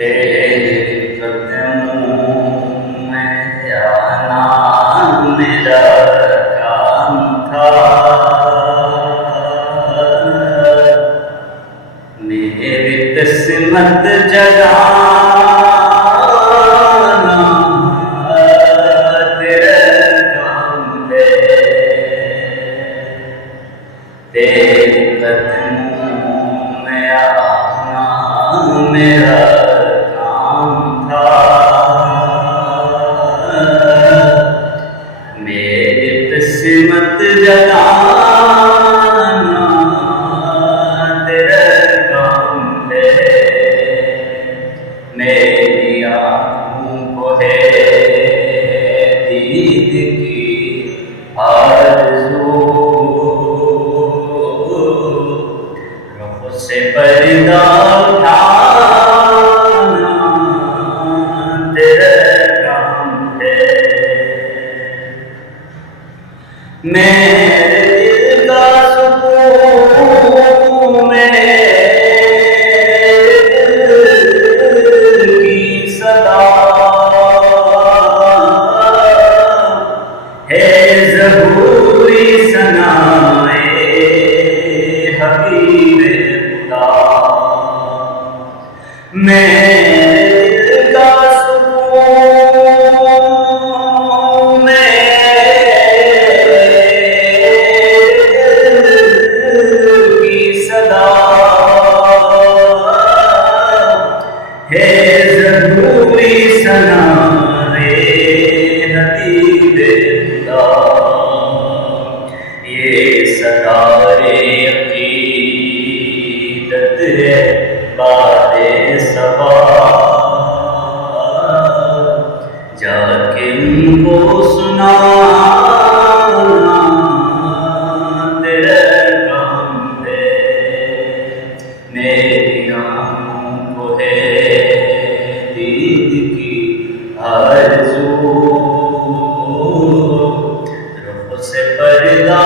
تیرے قدموں میں آنا میرا کام تھا، میری قسمت جگانا تیرا کام ہے، تیرے قدموں میں آنا میرا کام تھا، میری قسمت جگانا تیرا کام ہے، میری آنکھوں کو ہے دید کی آرزو، رخ سے پردہ اٹھانا تیرا کام ہے، میرے دل کا سکون میرے دل کی صدا ہے، ظہوری ثنائے حبیب خدا، میرے دل کا سکون میرے دل کی صدا ہے، ظہوری ثنائے حبیب خدا، یہ صدائے عقیدت ہے باد صبا، جا کے ان کو سنانا تیرا کام ہے، میری آنکھوں کو ہے دید کی آرزو، رخ سے پردہ